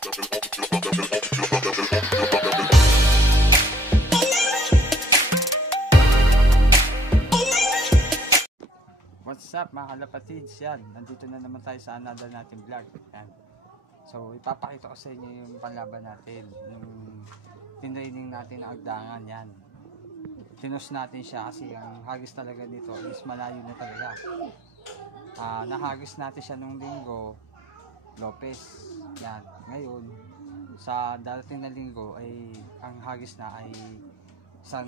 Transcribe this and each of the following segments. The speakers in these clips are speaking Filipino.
What's up mga kalapatids? Yan, nandito na naman tayo sa another nating vlog. Yan. So ipapakita ko sa inyo yung panlaban natin, yung tinraining natin na agdangan. Yan, tinus natin siya kasi ang hagis talaga dito is malayo na talaga. Nahagis natin siya nung linggo, Lopez. Yan, ngayon sa darating na linggo ay ang hagis na ay San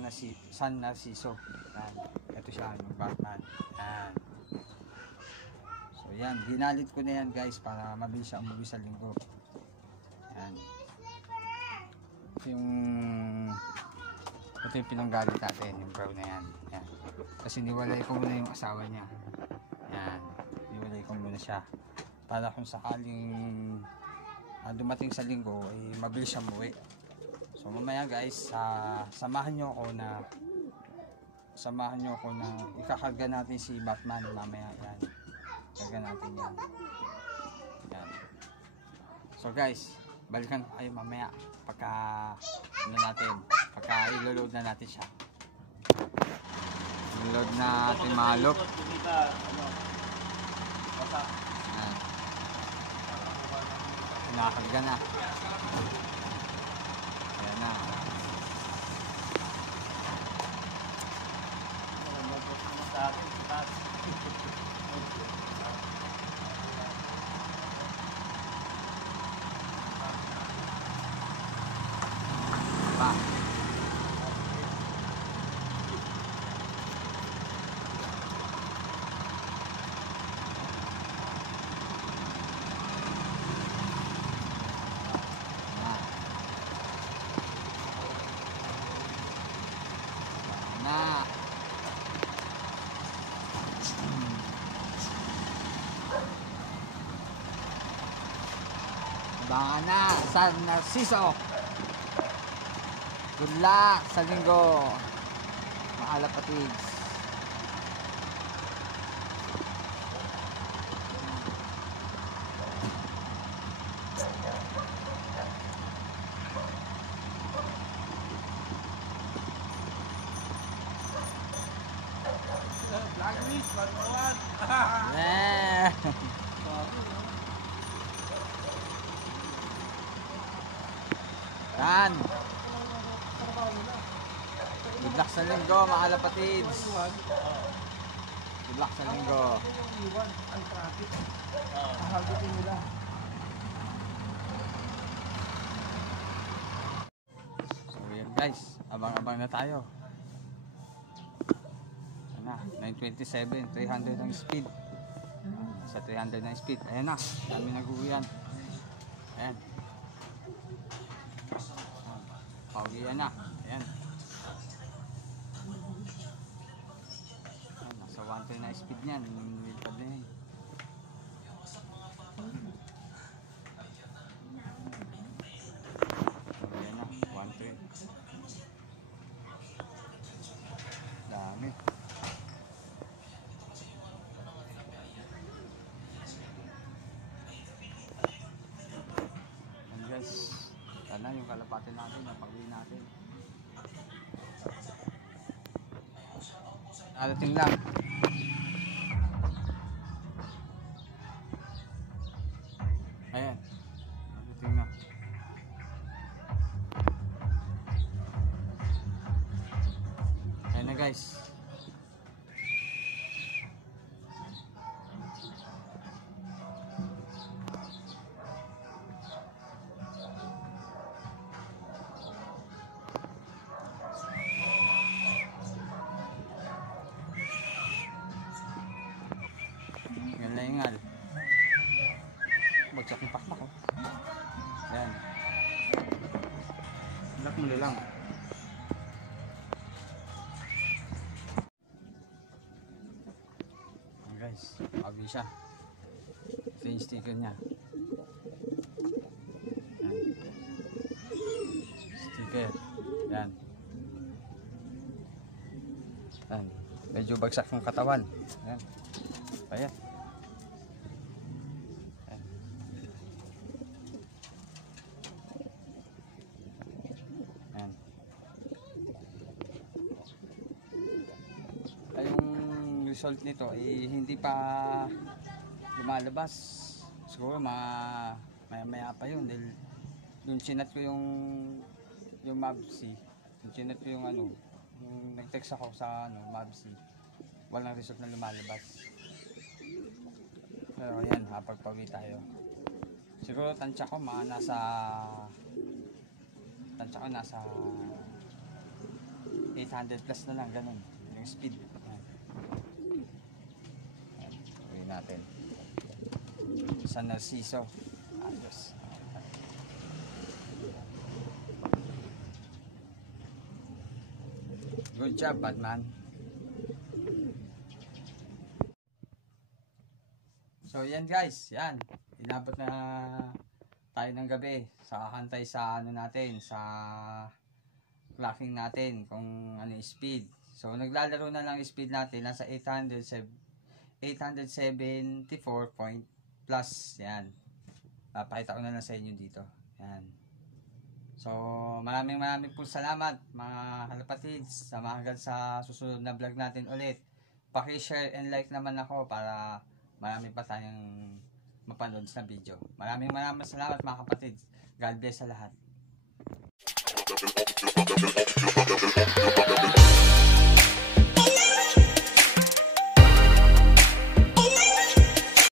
Narciso. Yan, ito siya yung Batman. Yan. So yan, ginalit ko na yan guys para mabilis siya umuwi sa linggo. Yan. Ito yung pinanggalit natin, yung brown na yan. Yan. Kasi niwalay ko muna yung asawa niya. Yan, niwalay ko muna siya para kung sakaling dumating sa linggo ay mabilis siya umuwi. So mamaya guys, samahan nyo ako na ikakarga natin si Batman mamaya. Yan, karga natin yan. Yan. So guys, balikan ko kayo mamaya pagka i-load na natin siya. I-load natin mga loop. Yan, nakakarga na. Ayan na. Abangan na San Narciso. Good luck sa linggo mga kalapatids. Blacklist, baruan. Yeah. Yan. Good luck sa linggo mga kalapatids. Good luck sa linggo. So yan guys, abang-abang na tayo. Ayan na, 927, 300 ang speed. Sa 300 na speed. Ayan na, dami nag-uwian. Ayan. Pauwian na. Ayan. Ayan, nasa 1.3 na speed niyan. Nilipad na yan. Ayan na, 1.3. Dami. Ayan guys, sana yung kalapatin natin, yung pag-uwi natin. Alating lang. Ayan, alating na. Ayan na guys. Laingal. Bagsak yung pakpak ko. Ayan. Lock mo na lang. Ayan guys, pagi siya. Ito yung sticker niya. Ayan. Sticker. Ayan. Ayan. Medyo bagsak yung katawan. Ayan. Ayan. result nito ay hindi pa lumalabas. Siguro maya pa yun dahil yung chinat ko yung Mavsi, yung chinat ko yung yung nag-text ako sa Mavsi, walang result na lumalabas. Pero ayan, pagpawi tayo. Siguro tansya ko nasa 800 plus na lang, ganun yung speed. Ayan, uwi natin San Narciso. Ayos. Good job, Batman. So yan guys, yan. Inabot na tayo ng gabi sa kakantay sa natin, sa clocking natin kung ano yung speed. So naglalaro na lang speed natin, nasa 874 point plus. Yan. Papakita ko na lang sa inyo dito. Yan. So maraming po salamat mga kalapatids. Samahan sa susunod na vlog natin ulit. Paki-share and like naman ako para marami pa tayong mapanood sa video. Maraming salamat mga kapatid. God bless sa lahat.